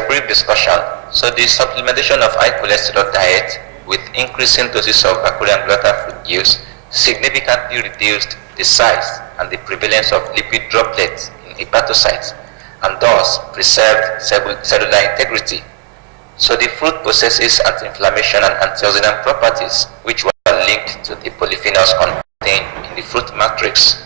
a brief discussion. So the supplementation of high cholesterol diet with increasing doses of bacterial and glutathione fruit juice significantly reduced the size and the prevalence of lipid droplets in hepatocytes and thus preserved cellular integrity. So the fruit possesses anti-inflammation and antioxidant properties which were linked to the polyphenols contained in the fruit matrix.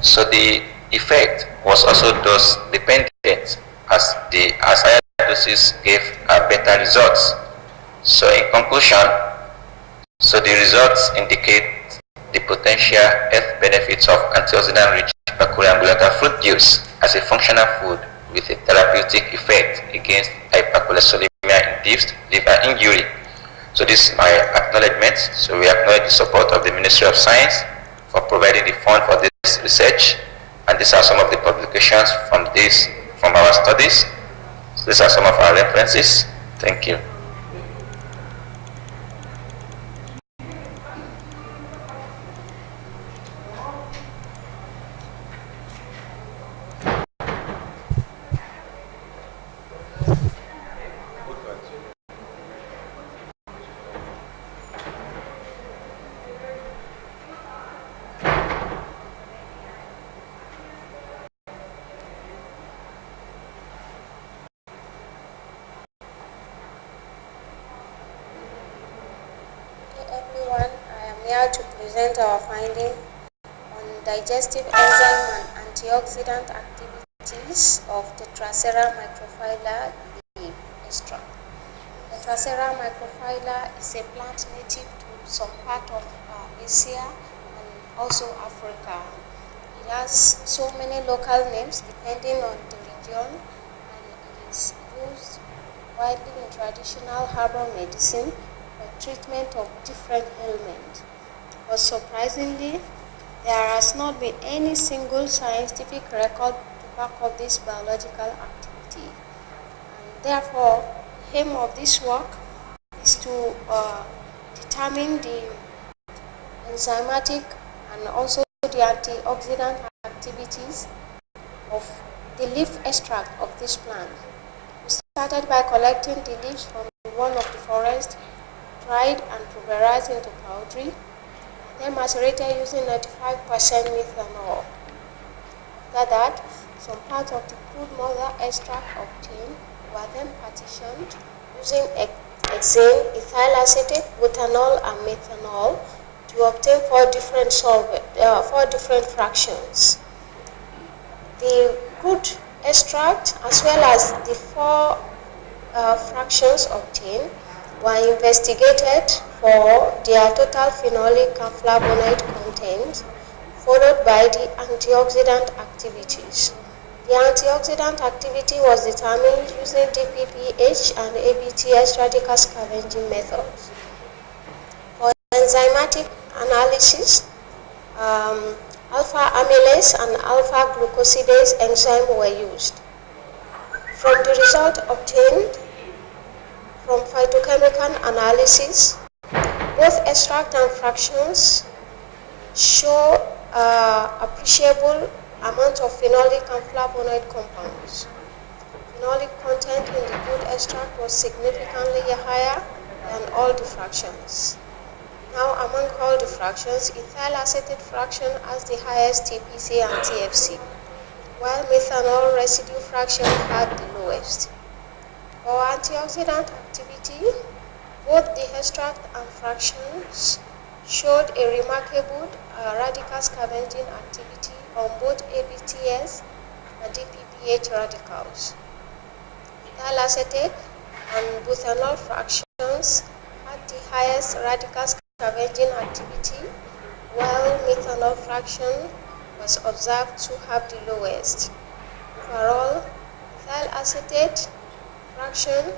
So the effect was also dose dependent as higher doses gave better results. So in conclusion, so the results indicate the potential health benefits of antioxidant-rich bacterial and glutathione fruit juice as a functional food with a therapeutic effect against hypercholesterolemia-induced liver injury. So this is my acknowledgement. So we acknowledge the support of the Ministry of Science for providing the fund for this research, and these are some of the publications from our studies. So these are some of our references. Thank you. To present our finding on digestive enzyme and antioxidant activities of Tetracera microphylla leaf extract. Tetracera microphylla is a plant native to some part of Asia and also Africa. It has so many local names depending on the region, and it is used widely in traditional herbal medicine for treatment of different ailments. But surprisingly, there has not been any single scientific record to back up this biological activity. And therefore, the aim of this work is to determine the enzymatic and also the antioxidant activities of the leaf extract of this plant. We started by collecting the leaves from one of the forests, dried and pulverized into powdery, then macerated using 95% methanol. After that, some part of the crude mother extract obtained were then partitioned using hexane, ethyl acetate, butanol, and methanol to obtain four different fractions. The crude extract, as well as the four fractions obtained, were investigated for their total phenolic and flavonoid content, followed by the antioxidant activities. The antioxidant activity was determined using DPPH and ABTS radical scavenging methods. For enzymatic analysis, alpha amylase and alpha glucosidase enzyme were used. From the result obtained from phytochemical analysis, both extract and fractions show appreciable amount of phenolic and flavonoid compounds. Phenolic content in the good extract was significantly higher than all the fractions. Now, among all the fractions, ethyl acetate fraction has the highest TPC and TFC, while methanol residue fraction had the lowest. For antioxidant activity, both the extract and fractions showed a remarkable radical scavenging activity on both ABTS and DPPH radicals. Ethyl acetate and butanol fractions had the highest radical scavenging activity, while methanol fraction was observed to have the lowest. Overall, ethyl acetate fraction,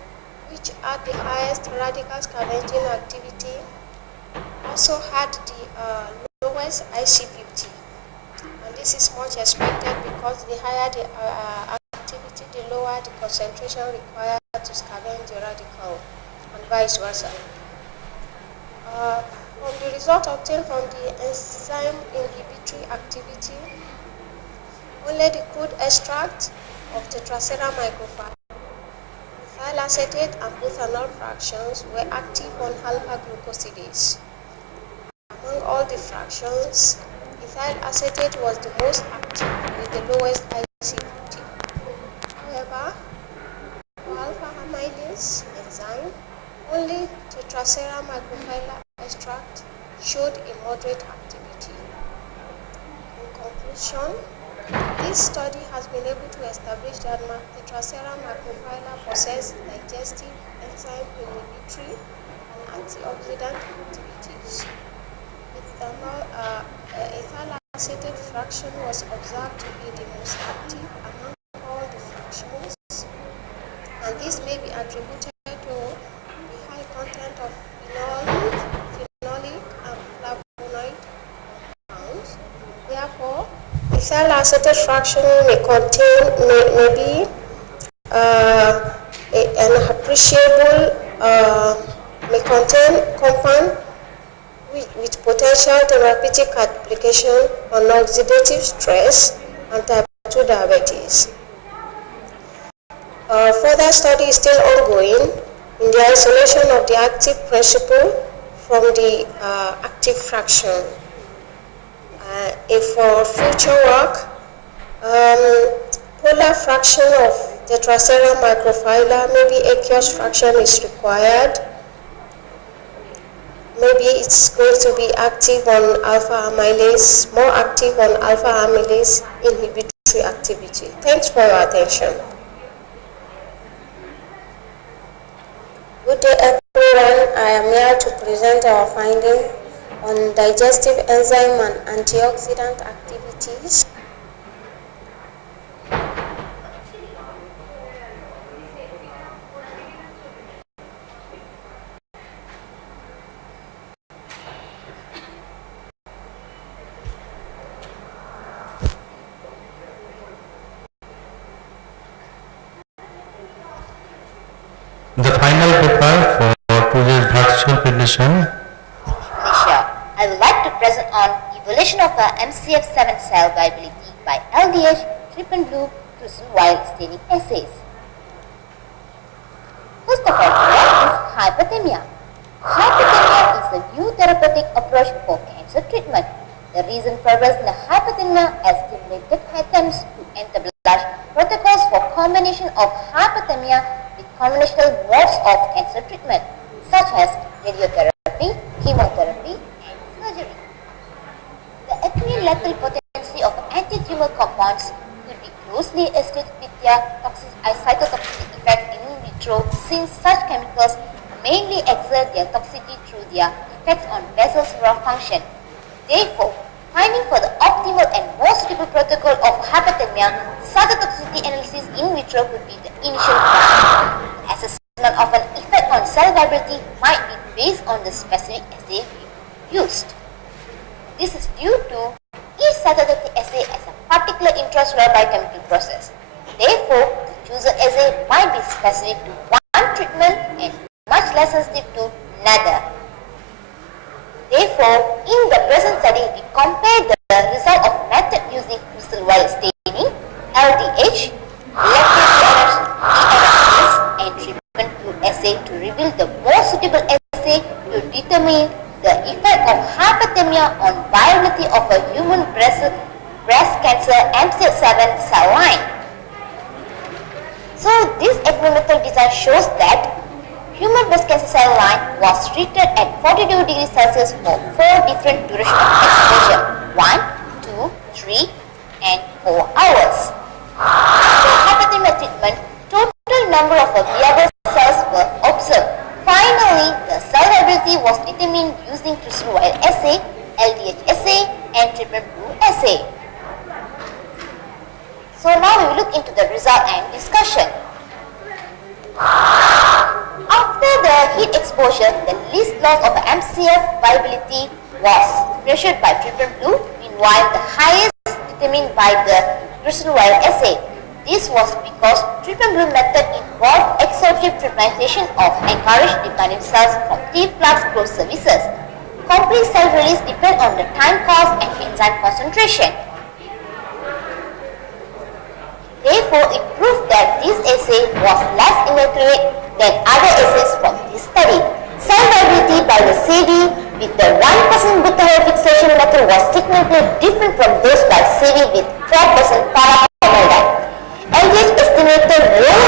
which had the highest radical scavenging activity, also had the lowest IC50. And this is much expected because the higher the activity, the lower the concentration required to scavenge the radical, and vice versa. From the result obtained from the enzyme inhibitory activity, only the crude extract of Tetracera microphylla acetate and butanol fractions were active on alpha-glucosidase. Among all the fractions, ethyl acetate was the most active with the lowest IC50. However, for alpha-amylase enzyme, only tetraserum microphylla extract showed a moderate activity. In conclusion, this study has been able to establish that tetraserum microphylla possess digestive, enzyme inhibitory, and antioxidant activities. Ethyl acetate fraction was observed to be the most active among all the fractions, and this may be attributed to the high content of phenolic and flavonoid compounds. Therefore, ethyl acetate fraction may be an appreciable may contain compound with potential therapeutic application on oxidative stress and type 2 diabetes. Further study is still ongoing in the isolation of the active principle from the active fraction. If for future work, polar fraction of tetraserum microphylla, maybe aqueous fraction is required. Maybe it's going to be active on alpha amylase, more active on alpha amylase inhibitory activity. Thanks for your attention. Good day everyone, I am here to present our finding on digestive enzyme and antioxidant activities. The final paper for today's virtual presentation. I would like to present on evolution of the MCF7 cell viability by LDH triple blue crystal wild staining assays. First of all, what is hyperthermia? Hyperthermia is a new therapeutic approach for cancer treatment. The recent progress in hyperthermia has stimulated attempts to establish protocols for combination of hyperthermia with conventional modes of cancer treatment, such as radiotherapy, chemotherapy, and surgery. The accurate lethal potency of anti-tumor compounds could be closely associated with their cytotoxic effects in vitro, since such chemicals mainly exert their toxicity through their effects on vessel cell function. Therefore, finding for the optimal and most suitable protocol of hyperthermia, cytotoxicity analysis in vitro could be the initial step. The assessment of an effect on cell viability might be based on the specific assay used. This is due to each cytotoxic assay as a particular intracellular biochemical process. Therefore, the chosen assay might be specific to one treatment and much less sensitive to another. Therefore, in the present study, we compare the result of method using crystal wild staining, LDH, electric analysis, and treatment through assay to reveal the most suitable assay to determine the effect of hyperthermia on viability of a human breast cancer MCF7 cell line. So, this experimental design shows that human breast cancer cell line was treated at 42 degrees Celsius for 4 different durations of exposure, 1, 2, 3, and 4 hours. After hyperthermia treatment, total number of viable cells were observed. Finally, the cell viability was determined using crystal wild assay, LDH assay, and triple blue assay. So now we will look into the result and discussion. After the heat exposure, the least loss of MCF viability was measured by triple blue, meanwhile the highest determined by the crystal wild assay. This was because triple blue method involved exhaustive treatmentation of encouraged dependent cells from T-flux growth services. Complete cell release depends on the time course and enzyme concentration. Therefore, it proved that this assay was less inaccurate than other assays from this study. Cell viability by the CD with the 1% beta fixation method was significantly different from those by CD with 12% paraformaldehyde. LDH estimated real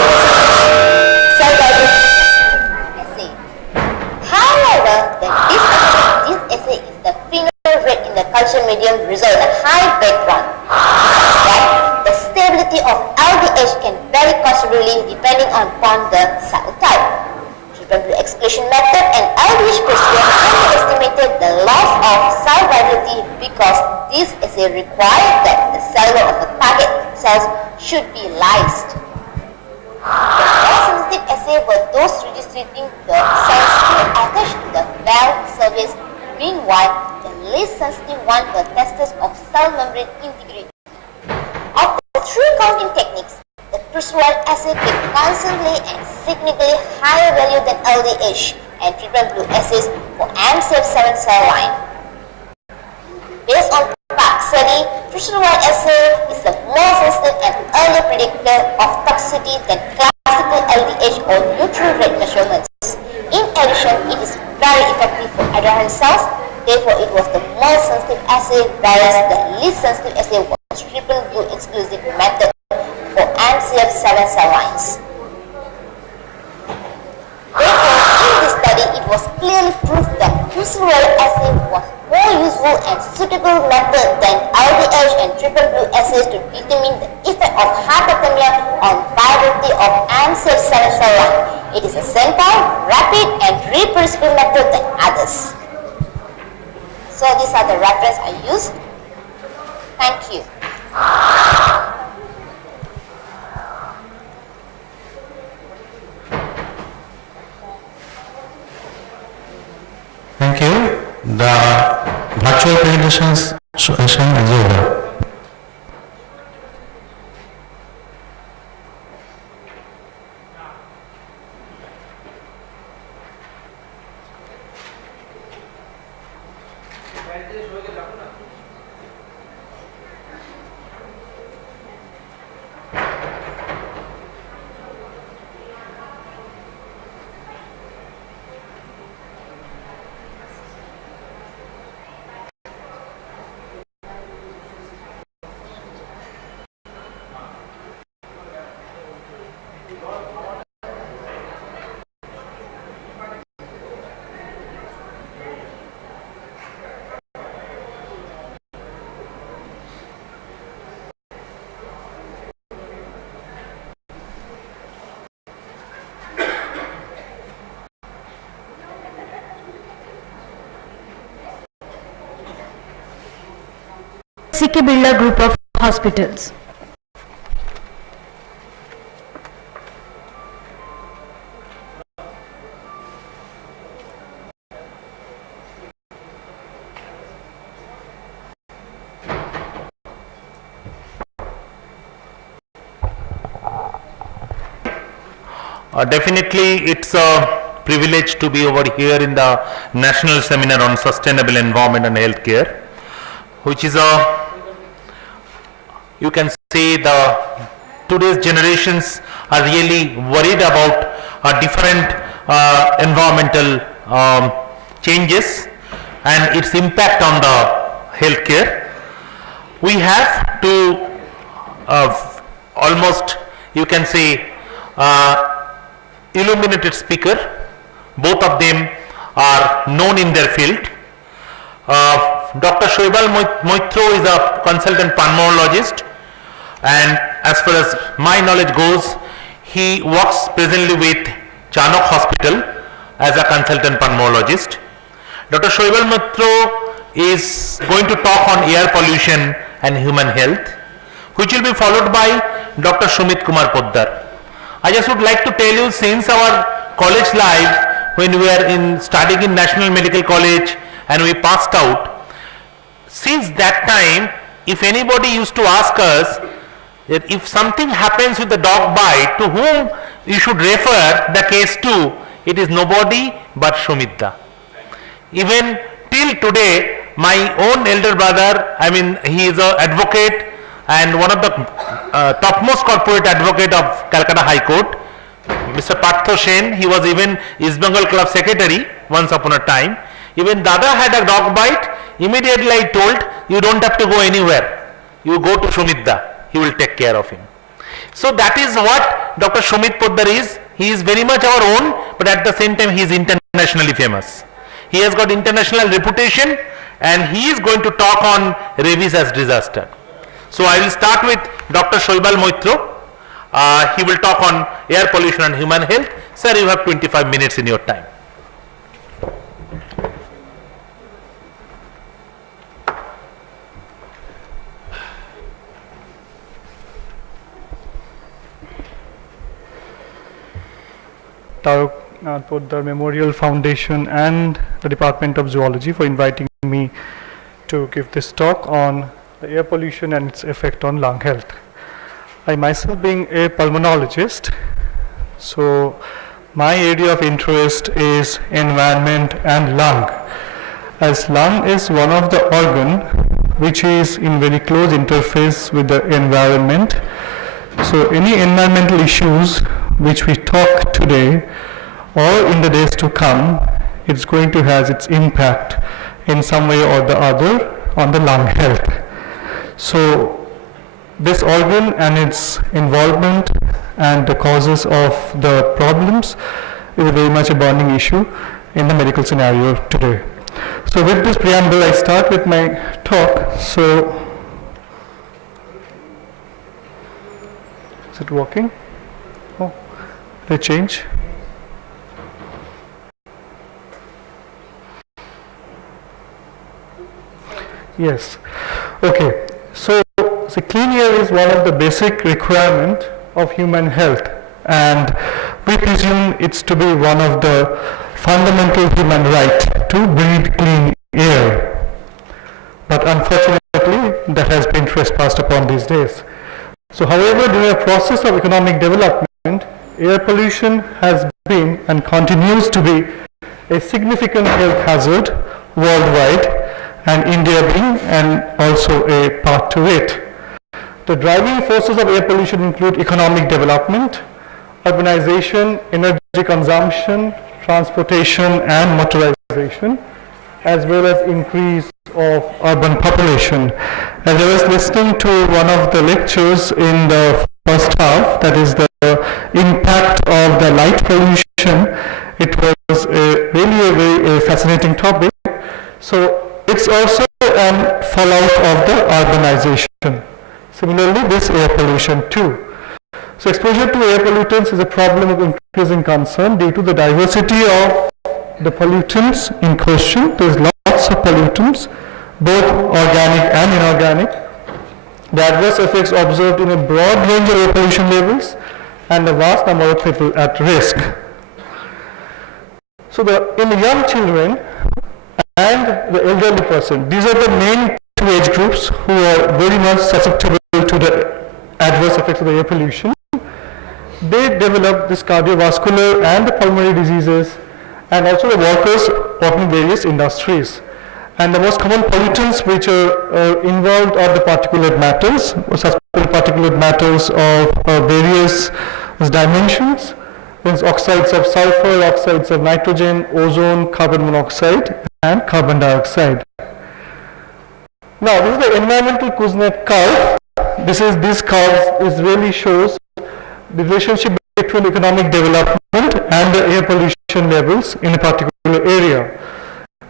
cell viability assay. However, this assay is the final rate in the culture medium result in a high background. That the stability of LDH can vary considerably depending upon the cell type. Triple exclusion method and LDH procedure underestimated the loss of cell viability because this assay required that the cell wall of the target cells should be lysed. The more sensitive assay were those registering the cells still attached to the valve surface. Meanwhile, the least sensitive one were testers of cell membrane integrity. Of the three counting techniques, the cruciform assay gave constantly and significantly higher value than LDH and treatment blue assays for MCF7 cell line. Based on Tarak study, cruciform assay is a more sensitive and early predictor of toxicity than classical LDH or neutral rate measurements. In addition, it is very effective for adherent cells, therefore it was the most sensitive assay, whereas the least sensitive assay was triple blue exclusive method for MCF7 cell lines. Therefore, in this study, it was clearly proved that cruciform assay was more useful and suitable method than LDH and triple blue assays to determine the effect of hyperthermia on viability of MCF7 cell line. It is a simple, rapid, and reproducible method than others. So these are the references I used. Thank you. Thank you. The virtual presentation session is over. CK Birla Group of Hospitals. Definitely it's a privilege to be over here in the National Seminar on Sustainable Environment and Healthcare, which is you can say today's generations are really worried about different environmental changes and its impact on the healthcare. We have to almost, you can say, illuminated speaker. Both of them are known in their field. Dr. Shoibal Moitro is a consultant pulmonologist, and as far as my knowledge goes, he works presently with Chanok Hospital as a consultant pulmonologist. Dr. Shoibal Moitro is going to talk on air pollution and human health, which will be followed by Dr. Sumit Kumar Poddar. I just would like to tell you, since our college life, when we were studying in National Medical College and we passed out, since that time, if anybody used to ask us that if something happens with the dog bite, to whom you should refer the case to, it is nobody but Shumitda. Even till today, my own elder brother, he is an advocate and one of the topmost corporate advocate of Calcutta High Court, Mr. Partho Sen, he was even East Bengal Club secretary once upon a time. Even Dada had a dog bite, immediately I told, you don't have to go anywhere. You go to Shumitda, he will take care of him. So that is what Dr. Shumit Poddar is. He is very much our own, but at the same time he is internationally famous. He has got international reputation and he is going to talk on rabies as disaster. So I will start with Dr. Shoibal Moitro. He will talk on air pollution and human health. Sir, you have 25 minutes in your time. Tarak Poddar Memorial Foundation and the Department of Zoology for inviting me to give this talk on the air pollution and its effect on lung health. I myself being a pulmonologist, so my area of interest is environment and lung, as lung is one of the organ which is in very close interface with the environment. So any environmental issues which we talk today or in the days to come, it's going to have its impact in some way or the other on the lung health. So this organ and its involvement and the causes of the problems is very much a burning issue in the medical scenario today. So with this preamble, I start with my talk. So is it working? Oh, they change. Yes. Okay. So clean air is one of the basic requirement of human health, and we presume it's to be one of the fundamental human right to breathe clean air. But unfortunately, that has been trespassed upon these days. So however, during the process of economic development, air pollution has been and continues to be a significant health hazard worldwide, and India being and also a part to it. The driving forces of air pollution include economic development, urbanization, energy consumption, transportation and motorization, as well as increase of urban population. As I was listening to one of the lectures in the first half, that is the impact of the light pollution, it was really a very fascinating topic. So it's also a fallout of the urbanization. Similarly, this air pollution too. So exposure to air pollutants is a problem of increasing concern due to the diversity of the pollutants in question. There is lots of pollutants, both organic and inorganic. The adverse effects observed in a broad range of air pollution levels and a vast number of people at risk. So in the young children and the elderly person, these are the main two age groups who are very much susceptible to the adverse effects of the air pollution. They develop this cardiovascular and the pulmonary diseases, and also the workers working in various industries. And the most common pollutants which are involved are the particulate matters, suspected particulate matters of various dimensions. There's oxides of sulfur, oxides of nitrogen, ozone, carbon monoxide, and carbon dioxide. Now, this is the environmental Kuznets curve. This curve really shows the relationship between economic development and the air pollution levels in a particular area.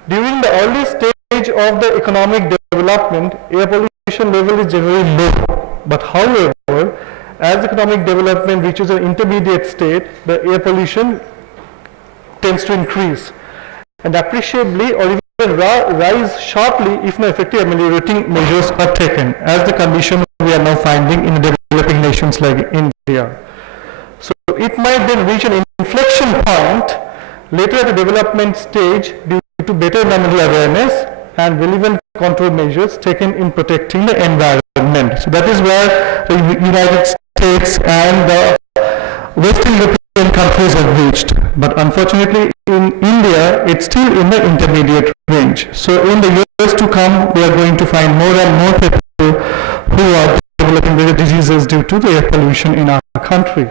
During the early stage of the economic development, air pollution level is generally low. But however, as economic development reaches an intermediate state, the air pollution tends to increase and appreciably or even rise sharply if no effective ameliorating measures are taken, as the condition we are now finding in developing nations like India. So it might then reach an inflection point later at the development stage due to better environmental awareness and relevant control measures taken in protecting the environment. So that is where the United States and the Western European countries have reached. But unfortunately in India, it's still in the intermediate range. So in the years to come, we are going to find more and more people who are developing various diseases due to the air pollution in our country.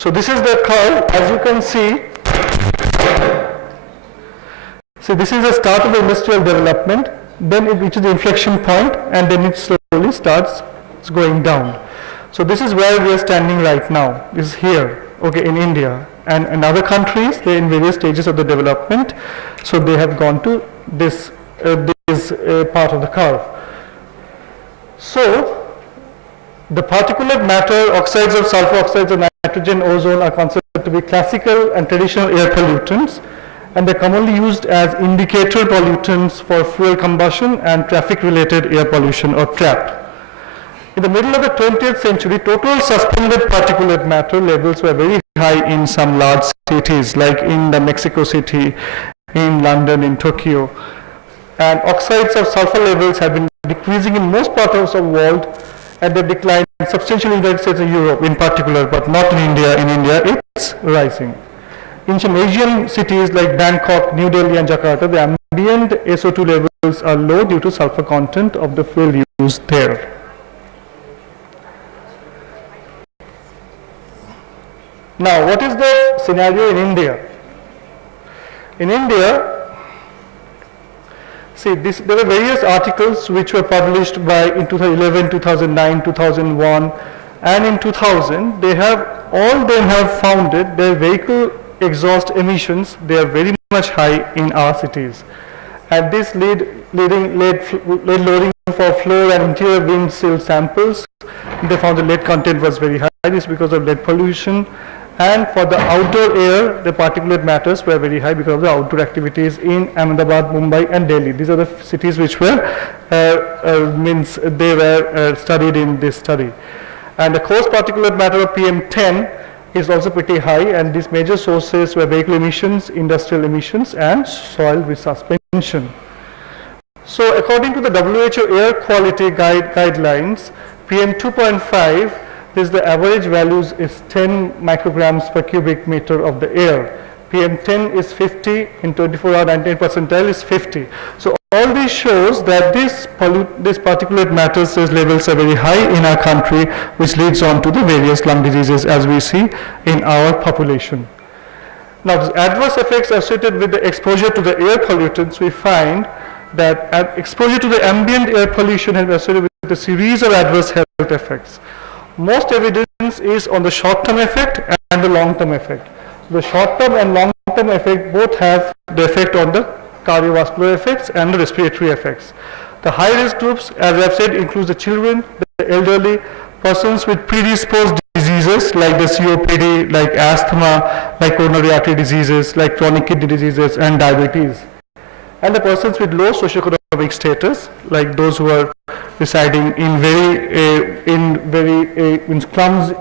So this is the curve, as you can see. So this is the start of the industrial development, then it reaches the inflection point, and then it slowly starts going down. So this is where we are standing right now, is here, okay, in India. And in other countries, they're in various stages of the development, so they have gone to this, part of the curve. So the particulate matter, oxides of sulfur, oxides of nitrogen, ozone are considered to be classical and traditional air pollutants, and they're commonly used as indicator pollutants for fuel combustion and traffic-related air pollution, or TRAP. In the middle of the 20th century, total suspended particulate matter levels were very high in some large cities, like in the Mexico City, in London, in Tokyo. And oxides of sulfur levels have been decreasing in most parts of the world, and they've declined substantially in the United States and Europe in particular, but not in India. In India, it's rising. In some Asian cities like Bangkok, New Delhi, and Jakarta, the ambient SO2 levels are low due to sulfur content of the fuel used there. Now, what is the scenario in India? In India, see, there were various articles which were published by in 2011, 2009, 2001, and in 2000. All them have found it, their vehicle exhaust emissions, they are very much high in our cities. And this lead loading for floor and interior windshield samples, they found the lead content was very high. This is because of lead pollution. And for the outdoor air, the particulate matters were very high because of the outdoor activities in Ahmedabad, Mumbai, and Delhi. These are the cities which were studied in this study. And the coarse particulate matter of PM10 is also pretty high, and these major sources were vehicle emissions, industrial emissions, and soil resuspension. So according to the WHO air quality guidelines, PM2.5, the average values is 10 micrograms per cubic meter of the air. PM10 is 50, in 24-hour 98th percentile is 50. So all this shows that this particulate matter levels are very high in our country, which leads on to the various lung diseases as we see in our population. Now, the adverse effects associated with the exposure to the air pollutants, we find that exposure to the ambient air pollution has been associated with a series of adverse health effects. Most evidence is on the short-term effect and the long-term effect. The short-term and long-term effect both have the effect on the cardiovascular effects and the respiratory effects. The high-risk groups, as I have said, include the children, the elderly, persons with predisposed diseases like the COPD, like asthma, like coronary artery diseases, like chronic kidney diseases, and diabetes. And the persons with low socioeconomic status, like those who are residing in slums,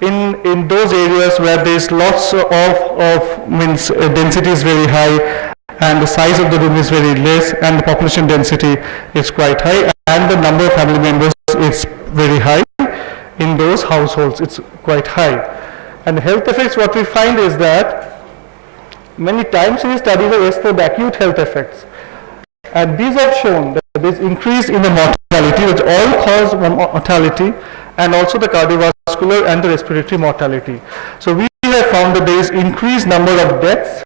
in those areas where there is lots of density is very high, and the size of the room is very less, and the population density is quite high, and the number of family members is very high in those households. It's quite high. And the health effects, what we find is that many times these studies are based for the acute health effects. And these have shown that there is increase in the mortality, which all cause mortality, and also the cardiovascular and the respiratory mortality. So we have found that there is increased number of deaths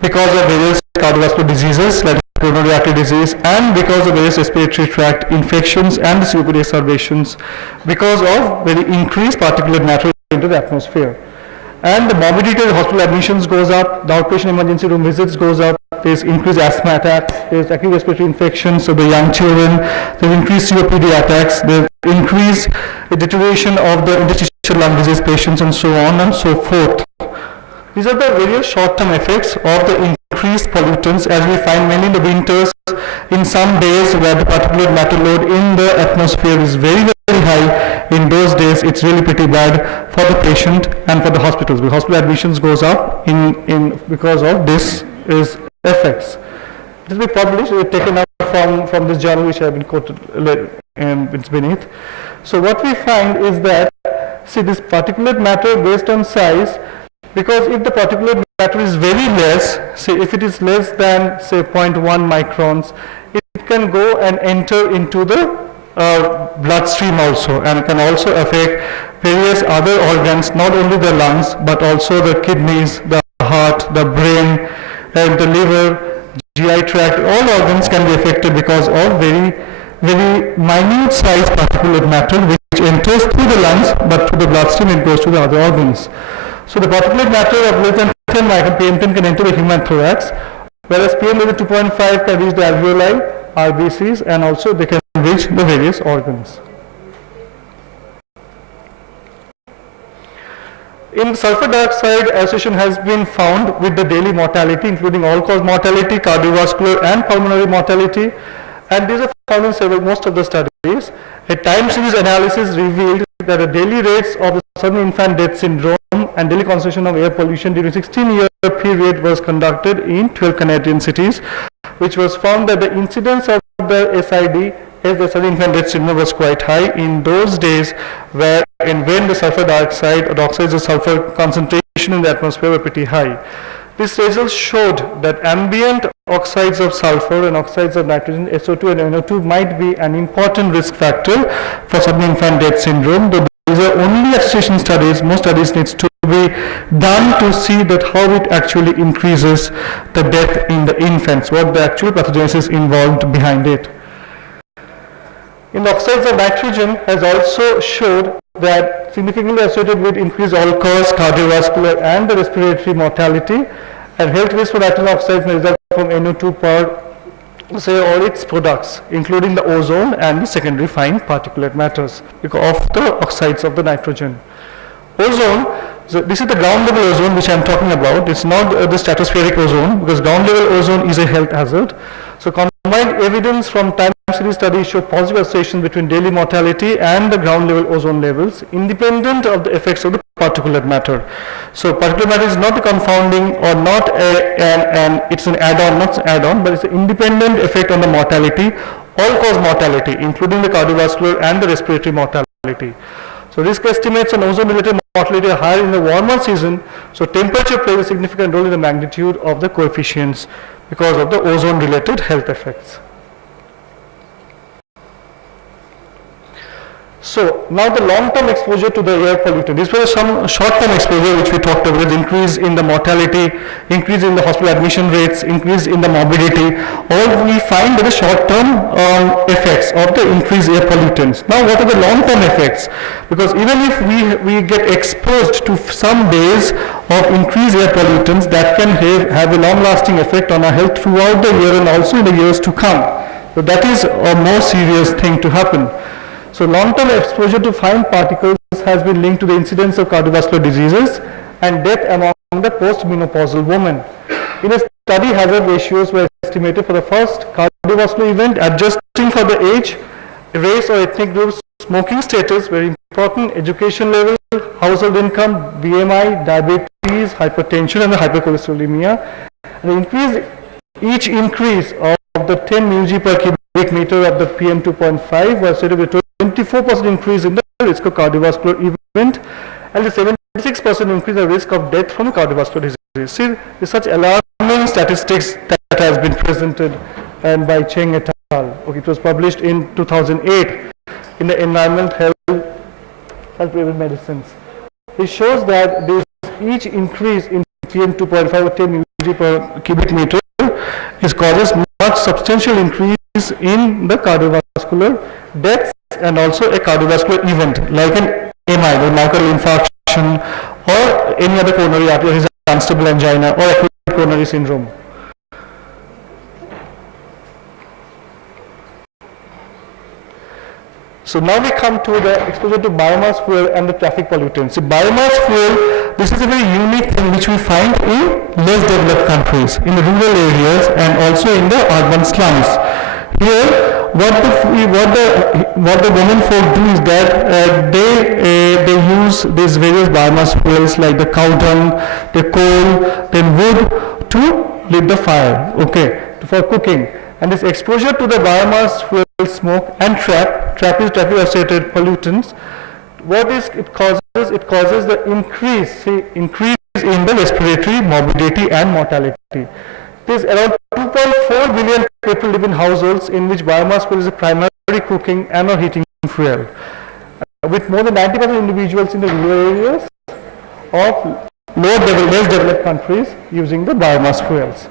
because of various cardiovascular diseases like coronary artery disease, and because of various respiratory tract infections and the COPD exacerbations because of very increased particulate matter into the atmosphere. And the morbidity of hospital admissions goes up, the outpatient emergency room visits goes up, there's increased asthma attacks, there's acute respiratory infections, so the young children, there's increased COPD attacks, there's increased deterioration of the interstitial lung disease patients, and so on and so forth. These are the various short-term effects of the increased pollutants, as we find mainly in the winters, in some days where the particulate matter load in the atmosphere is very, very high. In those days, it's really pretty bad for the patient and for the hospitals. The hospital admissions goes up because of this effects. This will be published, it's taken up from this journal which I have been quoted, it's beneath. So what we find is that, see, this particulate matter based on size, because if the particulate matter is very less, say if it is less than say 0.1 microns, it can go and enter into the bloodstream also, and can also affect various other organs, not only the lungs, but also the kidneys, the heart, the brain, and the liver, GI tract, all organs can be affected because of very minute size particulate matter which enters through the lungs, but through the bloodstream it goes to the other organs. So the particulate matter of less than 10 micron PM10 can enter the human thorax, whereas PM less than 2.5 can reach the alveoli, RBCs, and also they can reach the various organs. In sulfur dioxide, association has been found with the daily mortality, including all-cause mortality, cardiovascular and pulmonary mortality, and these are found in most of the studies. A time series analysis revealed that the daily rates of the sudden infant death syndrome and daily concentration of air pollution during 16-year period was conducted in 12 Canadian cities, which was found that the incidence of the SID, as the sudden infant death syndrome, was quite high in those days when the sulfur dioxide or the oxides of sulfur concentration in the atmosphere were pretty high. These results showed that ambient oxides of sulfur and oxides of nitrogen, SO2 and NO2, might be an important risk factor for sudden infant death syndrome. Though these are only association studies, most studies need to be done to see that how it actually increases the death in the infants, what the actual pathogenesis involved behind it. In the oxides of nitrogen has also showed that significantly associated with increased all-cause cardiovascular and the respiratory mortality, and health risk for nitrogen oxides may result from NO2 or its products, including the ozone and the secondary fine particulate matters because of the oxides of the nitrogen. Ozone, so this is the ground level ozone which I am talking about. It's not the stratospheric ozone, because ground level ozone is a health hazard. So combined evidence from time series studies show positive association between daily mortality and the ground level ozone levels, independent of the effects of the particulate matter. So particulate matter is not a confounding or not it's an add-on, not an add-on, but it's an independent effect on the mortality, all-cause mortality, including the cardiovascular and the respiratory mortality. So risk estimates on ozone-related mortality are higher in the warmer season, so temperature plays a significant role in the magnitude of the coefficients because of the ozone-related health effects. So now the long-term exposure to the air pollutant. This was some short-term exposure which we talked about, increase in the mortality, increase in the hospital admission rates, increase in the morbidity. All we find the short-term effects of the increased air pollutants. Now what are the long-term effects? Because even if we get exposed to some days of increased air pollutants, that can have a long-lasting effect on our health throughout the year and also in the years to come. So that is a more serious thing to happen. So long-term exposure to fine particles has been linked to the incidence of cardiovascular diseases and death among the post-menopausal women. In a study, hazard ratios were estimated for the first cardiovascular event, adjusting for the age, race or ethnic groups, smoking status, very important, education level, household income, BMI, diabetes, hypertension and the hypercholesterolemia. And each increase of the 10 mg per cubic meter of the PM2.5 was stated with 24% increase in the risk of cardiovascular event and the 76% increase in the risk of death from cardiovascular disease. See, there's such alarming statistics that has been presented by Cheng et al. Okay, it was published in 2008 in the Environment, Health Preventive Medicines. It shows that this each increase in PM2.5 or 10 mg per cubic meter causes much substantial increase in the cardiovascular deaths and also a cardiovascular event like an MI, the myocardial infarction, or any other coronary artery, unstable angina or acute coronary syndrome. So now we come to the exposure to biomass fuel and the traffic pollutants. So biomass fuel, this is a very unique thing which we find in less developed countries, in the rural areas and also in the urban slums. Here, what the women folk do is that they use these various biomass fuels like the cow dung, the coal, then wood to lit the fire, okay, for cooking. And this exposure to the biomass fuel smoke and trap is traffic-associated pollutants. What is it causes? It causes the increase in the respiratory morbidity and mortality. There's around 2.4 billion people live in households in which biomass fuel is a primary cooking and or heating fuel. with more than 90% individuals in the rural areas of less developed countries using the biomass fuels.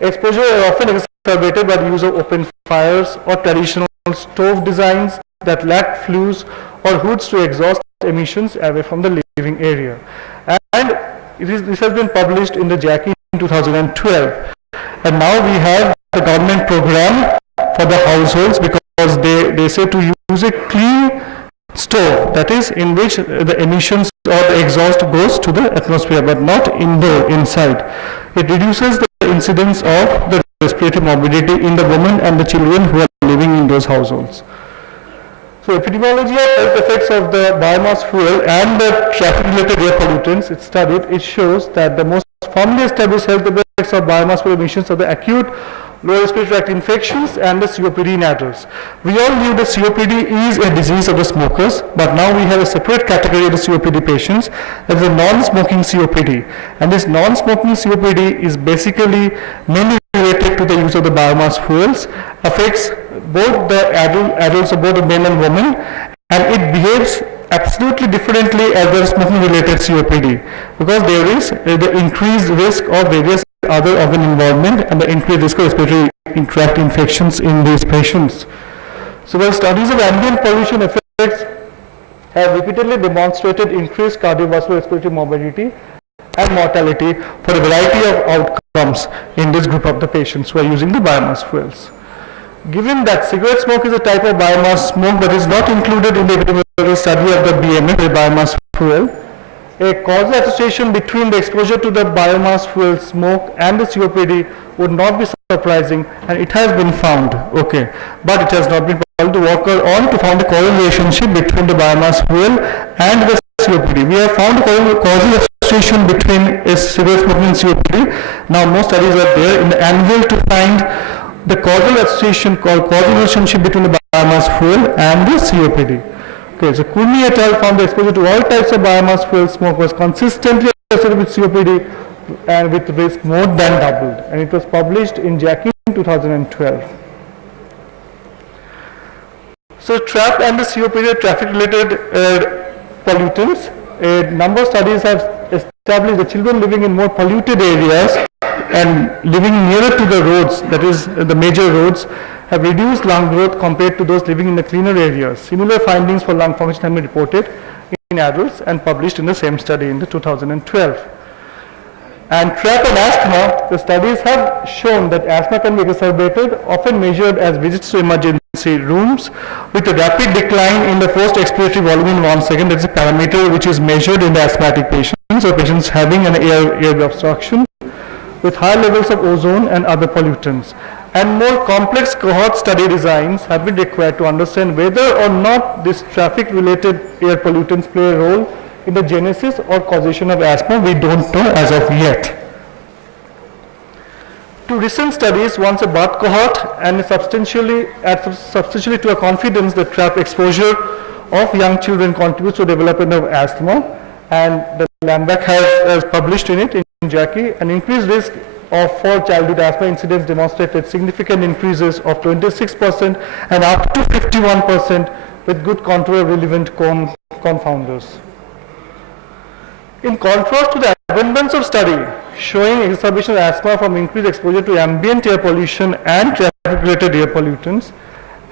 Exposure are often exacerbated by the use of open fires or traditional stove designs that lack flues or hoods to exhaust emissions away from the living area. And this has been published in the JACI in 2012. And now we have the government program for the households, because they say to use a clean stove, that is, in which the emissions or the exhaust goes to the atmosphere, but not inside. It reduces the incidence of the respiratory morbidity in the women and the children who are living in those households. So epidemiology of health effects of the biomass fuel and the traffic-related air pollutants, it's studied, it shows that the most formally established health effects of biomass fuel emissions are the acute lower respiratory tract infections and the COPD in adults. We all knew that COPD is a disease of the smokers, but now we have a separate category of the COPD patients, that is the non-smoking COPD. And this non-smoking COPD is basically mainly related to the use of the biomass fuels, affects both the adults of both the men and women, and it behaves absolutely differently as the smoking related COPD, because there is the increased risk of various other organ involvement and the increased risk of respiratory tract infections in these patients. So the studies of ambient pollution effects have repeatedly demonstrated increased cardiovascular respiratory morbidity and mortality for a variety of outcomes in this group of the patients who are using the biomass fuels. Given that cigarette smoke is a type of biomass smoke that is not included in the epidemiological study of the BMF, the biomass fuel, a causal association between the exposure to the biomass fuel smoke and the COPD would not be surprising, and it has been found, okay, but it has not been possible to work on to find a causal relationship between the biomass fuel and the COPD. We have found a causal association between a cigarette smoking and COPD. Now most studies are there in the anvil to find the causal association called causal relationship between the biomass fuel and the COPD. Okay, so Cooney et al. Found the exposure to all types of biomass fuel smoke was consistently associated with COPD and with risk more than doubled, and it was published in JACI in 2012. So TRAP and the COPD are traffic-related pollutants. A number of studies have established that children living in more polluted areas and living nearer to the roads, that is the major roads, have reduced lung growth compared to those living in the cleaner areas. Similar findings for lung function have been reported in adults and published in the same study in the 2012. And TRAP and asthma, the studies have shown that asthma can be exacerbated, often measured as visits to emergency rooms, with a rapid decline in the forced expiratory volume in 1 second. That's a parameter which is measured in the asthmatic patients, or patients having an airway obstruction, with high levels of ozone and other pollutants. And more complex cohort study designs have been required to understand whether or not these traffic-related air pollutants play a role in the genesis or causation of asthma. We don't know as of yet. Two recent studies, once a birth cohort and substantially to a confidence that TRAP exposure of young children contributes to development of asthma, and the Lambach has published in it in JACI, an increased risk for childhood asthma incidence demonstrated significant increases of 26% and up to 51% with good control of relevant confounders. In contrast to the abundance of study showing exacerbation of asthma from increased exposure to ambient air pollution and traffic-related air pollutants,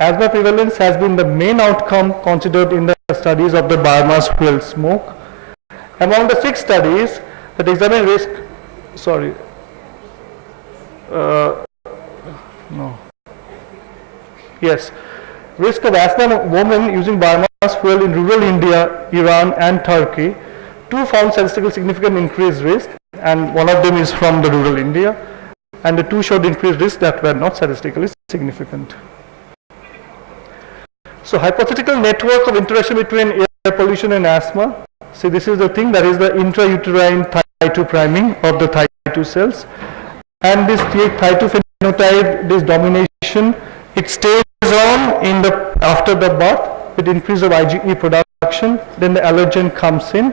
asthma prevalence has been the main outcome considered in the studies of the biomass fuel smoke. Among the 6 studies that examine risk, risk of asthma in women using biomass fuel in rural India, Iran and Turkey, 2 found statistically significant increased risk, and one of them is from the rural India, and the 2 showed increased risk that were not statistically significant. So hypothetical network of interaction between air pollution and asthma. See, this is the thing, that is the intrauterine Thi2 priming of the Thi2 cells. And this Thi2 phenotype, this domination, it stays on in after the birth with increase of IgE production. Then the allergen comes in.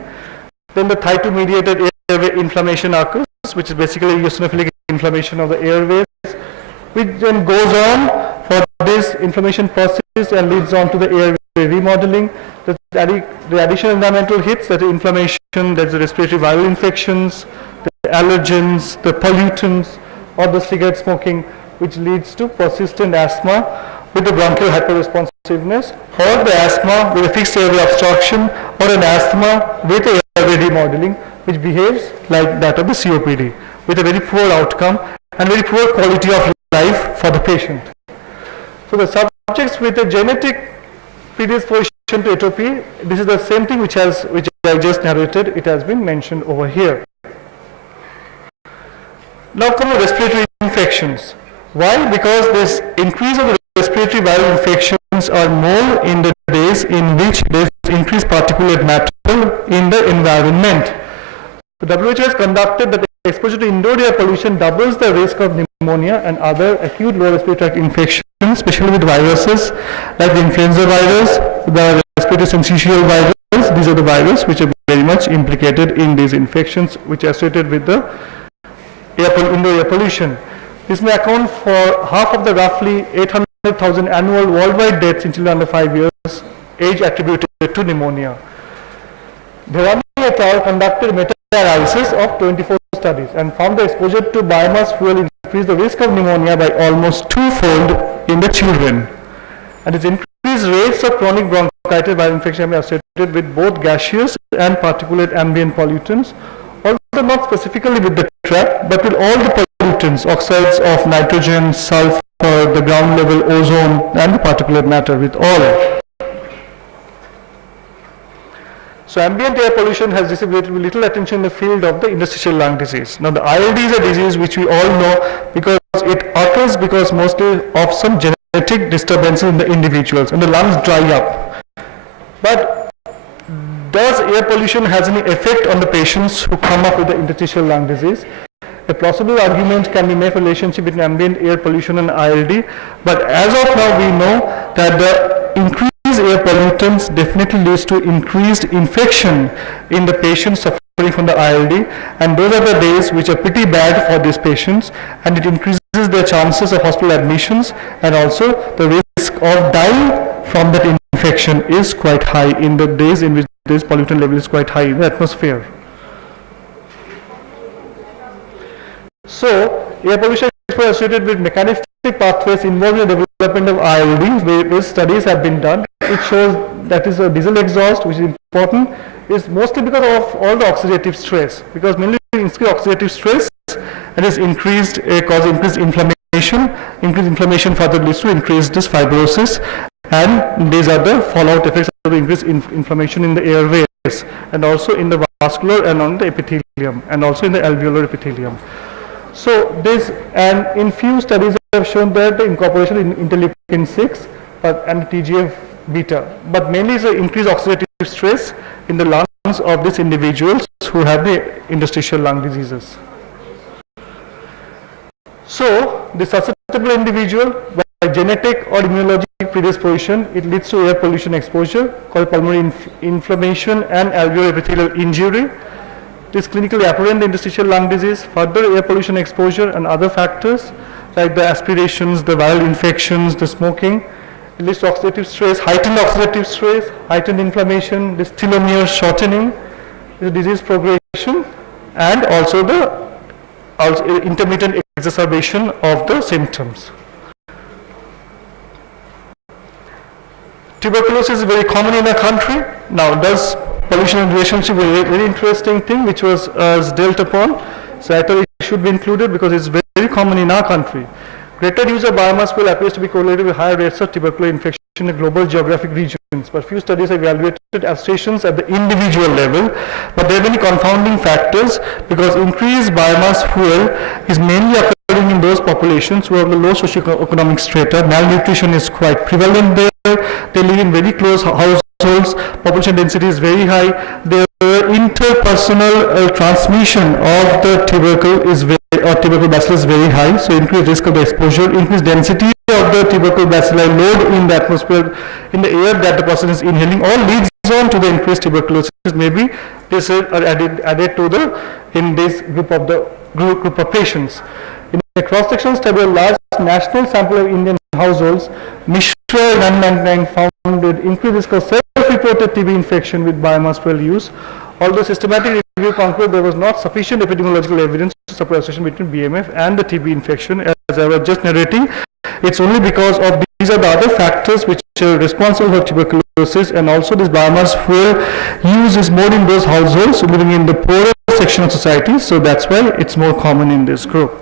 Then the Thi2 mediated airway inflammation occurs, which is basically eosinophilic inflammation of the airways, which then goes on for this inflammation process and leads on to the airway remodeling. The additional environmental hits, that is inflammation, there's the respiratory viral infections, the allergens, the pollutants, or the cigarette smoking, which leads to persistent asthma with the bronchial hyperresponsiveness, or the asthma with a fixed airway obstruction, or an asthma with airway remodeling, which behaves like that of the COPD, with a very poor outcome and very poor quality of life for the patient. So the subjects with a genetic predisposition to atopy, this is the same thing which I just narrated, it has been mentioned over here. Now come to respiratory infections. Why? Because this increase of the respiratory viral infections are more in the days in which there is increased particulate matter in the environment. The WHO has conducted that exposure to indoor air pollution doubles the risk of pneumonia and other acute lower respiratory tract infections, especially with viruses like the influenza virus, the respiratory syncytial virus. These are the viruses which are very much implicated in these infections, which are associated with the indoor air pollution. This may account for half of the roughly 800,000 annual worldwide deaths in children under 5 years age attributed to pneumonia. Dherani et al. Conducted meta-analysis of 24 studies and found the exposure to biomass fuel increased the risk of pneumonia by almost twofold in the children. And its increased rates of chronic bronchitis viral infection are associated with both gaseous and particulate ambient pollutants, although not specifically with the trap, but with all the pollutants, oxides of nitrogen, sulfur, the ground level ozone, and the particulate matter, with all. So ambient air pollution has received little attention in the field of the interstitial lung disease. Now the ILD is a disease which we all know because it occurs because mostly of some genetic disturbances in the individuals and the lungs dry up. But does air pollution has any effect on the patients who come up with the interstitial lung disease? A plausible argument can be made for relationship between ambient air pollution and ILD, but as of now we know that the increased air pollutants definitely leads to increased infection in the patients suffering from the ILD, and those are the days which are pretty bad for these patients, and it increases their chances of hospital admissions, and also the risk of dying from that infection is quite high in the days in which this pollutant level is quite high in the atmosphere. So, air pollution is associated with mechanistic pathways involved in the development of ILD, where studies have been done. It shows that is a diesel exhaust, which is important, is mostly because of all the oxidative stress, because mainly increased oxidative stress and is increased, cause increased inflammation further leads to increased fibrosis, and these are the fallout effects of the increased inflammation in the airways, and also in the vascular and on the epithelium, and also in the alveolar epithelium. So this, and in few studies have shown that the incorporation in interleukin 6 and TGF beta, but mainly is the increased oxidative stress in the lungs of these individuals who have the interstitial lung diseases. So the susceptible individual by genetic or immunologic predisposition, it leads to air pollution exposure called pulmonary inflammation and alveolar epithelial injury. This clinically apparent interstitial lung disease, further air pollution exposure and other factors like the aspirations, the viral infections, the smoking, it leads to oxidative stress, heightened oxidative stress, heightened inflammation, this telomere shortening, the disease progression, and also the intermittent exacerbation of the symptoms. Tuberculosis is very common in our country. Now, does pollution and relationship is a very interesting thing which was dealt upon. So I thought it should be included because it's very common in our country. Greater use of biomass fuel appears to be correlated with higher rates of tubercular infection in global geographic regions, but few studies have evaluated associations at the individual level, but there are many confounding factors because increased biomass fuel is mainly occurring in those populations who have the low socioeconomic strata. Malnutrition is quite prevalent there. They live in very close households. Population density is very high. Their interpersonal transmission of the tubercle is tubercle bacillus is very high. So increased risk of the exposure, increased density of the tubercle bacilli load in the atmosphere, in the air that the person is inhaling, all leads on to the increased tuberculosis. Maybe this are added to the in this group of patients. In a cross-sectional study of large national sample of Indian households, Mishra and 1999 found increased risk of self-reported reported TB infection with biomass well use, although systematic review concluded there was not sufficient epidemiological evidence to support association between BMF and the TB infection. As I was just narrating, it's only because of these are the other factors which are responsible for tuberculosis, and also this biomass fuel use is more in those households living in the poorer section of society, so that's why it's more common in this group.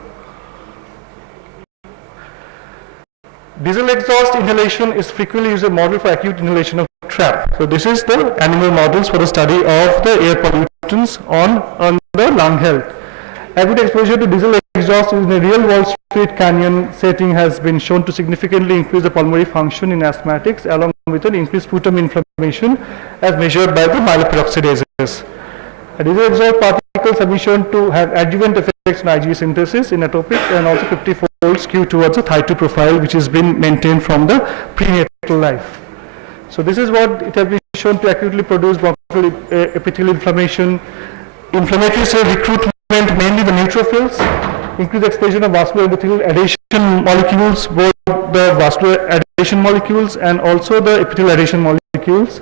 Diesel exhaust inhalation is frequently used as a model for acute inhalation of trap. So this is the animal models for the study of the air pollutants on the lung health. Acute exposure to diesel exhaust in a real Wall Street Canyon setting has been shown to significantly increase the pulmonary function in asthmatics, along with an increased sputum inflammation as measured by the myeloperoxidases. Diesel exhaust particles have been shown to have adjuvant effects on IgE synthesis in atopics, and also 50-fold skew towards the Thy2 profile, which has been maintained from the prenatal life. So this is what it has been shown to acutely produce bronchial epithelial inflammation, inflammatory cell recruitment, mainly the neutrophils, increased expression of vascular endothelial adhesion molecules, both the vascular adhesion molecules and also the epithelial adhesion molecules,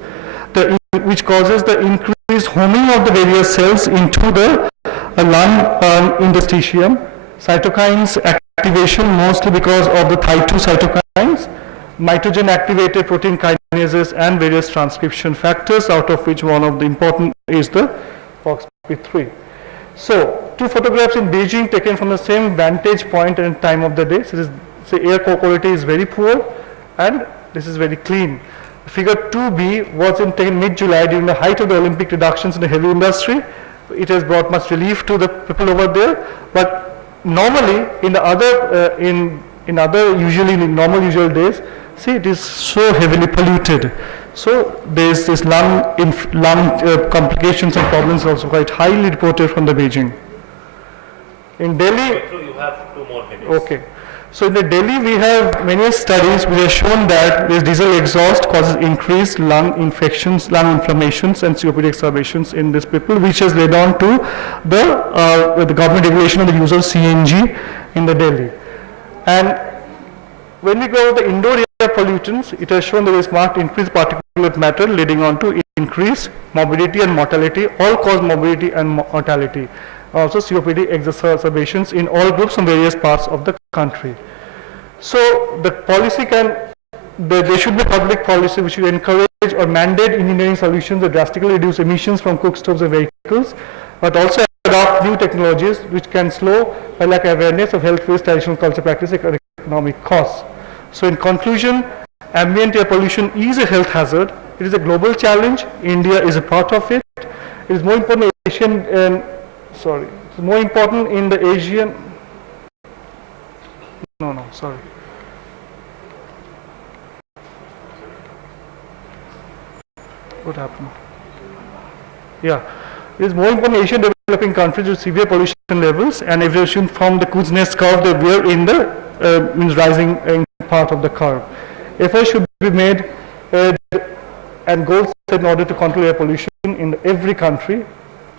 which causes the increased homing of the various cells into the lung interstitium. Cytokines activation, mostly because of the Thy2 cytokines, mitogen activated protein kinases, and various transcription factors, out of which one of the important is the FOXP3. So, two photographs in Beijing taken from the same vantage point and time of the day. So, air quality is very poor and this is very clean. Figure 2b was taken mid-July during the height of the Olympic reductions in the heavy industry. It has brought much relief to the people over there, but normally in the other usually in normal usual days, see, it is so heavily polluted. So there is this lung complications and problems also quite highly reported from the Beijing. In Delhi, you have 2 more minutes. Okay. So in the Delhi, we have many studies which have shown that this diesel exhaust causes increased lung infections, lung inflammations, and COPD exacerbations in these people, which has led on to the government regulation of the use of CNG in the Delhi. And when we go to the indoor air pollutants, it has shown there is marked increased particulate matter leading on to increased morbidity and mortality, all cause morbidity and mortality. Also COPD exacerbations in all groups from various parts of the country. So the policy there should be public policy which should encourage or mandate engineering solutions that drastically reduce emissions from cook stoves and vehicles, but also adopt new technologies which can slow by lack of awareness of health-based traditional culture practice and economic costs. So in conclusion, ambient air pollution is a health hazard. It is a global challenge. India is a part of it. It is more important it's more important in the Asian, what happened? Yeah, it is more important in Asian developing countries with severe pollution levels, and evolution from the Kuznets curve that we are in the rising part of the curve. Efforts should be made and goals set in order to control air pollution in every country,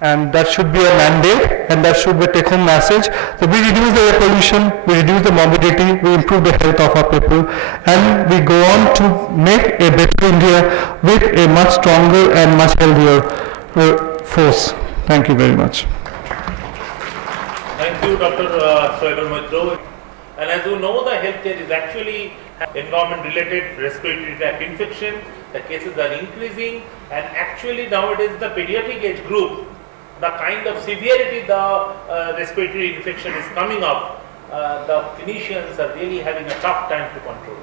and that should be a mandate, and that should be a take-home message that we reduce the air pollution, we reduce the morbidity, we improve the health of our people, and we go on to make a better India with a much stronger and much healthier force. Thank you very much. Thank you, Dr. Shoaib Al-Moitro. And as you know, the healthcare is actually environment-related respiratory tract infection. The cases are increasing, and actually nowadays the pediatric age group, the kind of severity the respiratory infection is coming up, the clinicians are really having a tough time to control.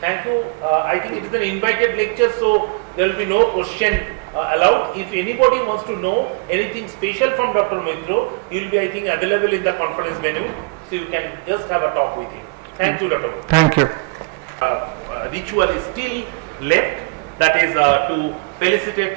Thank you. I think it is an invited lecture, so there will be no question allowed. If anybody wants to know anything special from Dr. Moitro, he will be, I think, available in the conference venue, so you can just have a talk with him. Thank you, Dr. Moitro. Thank you. Ritual is still left, that is to felicitate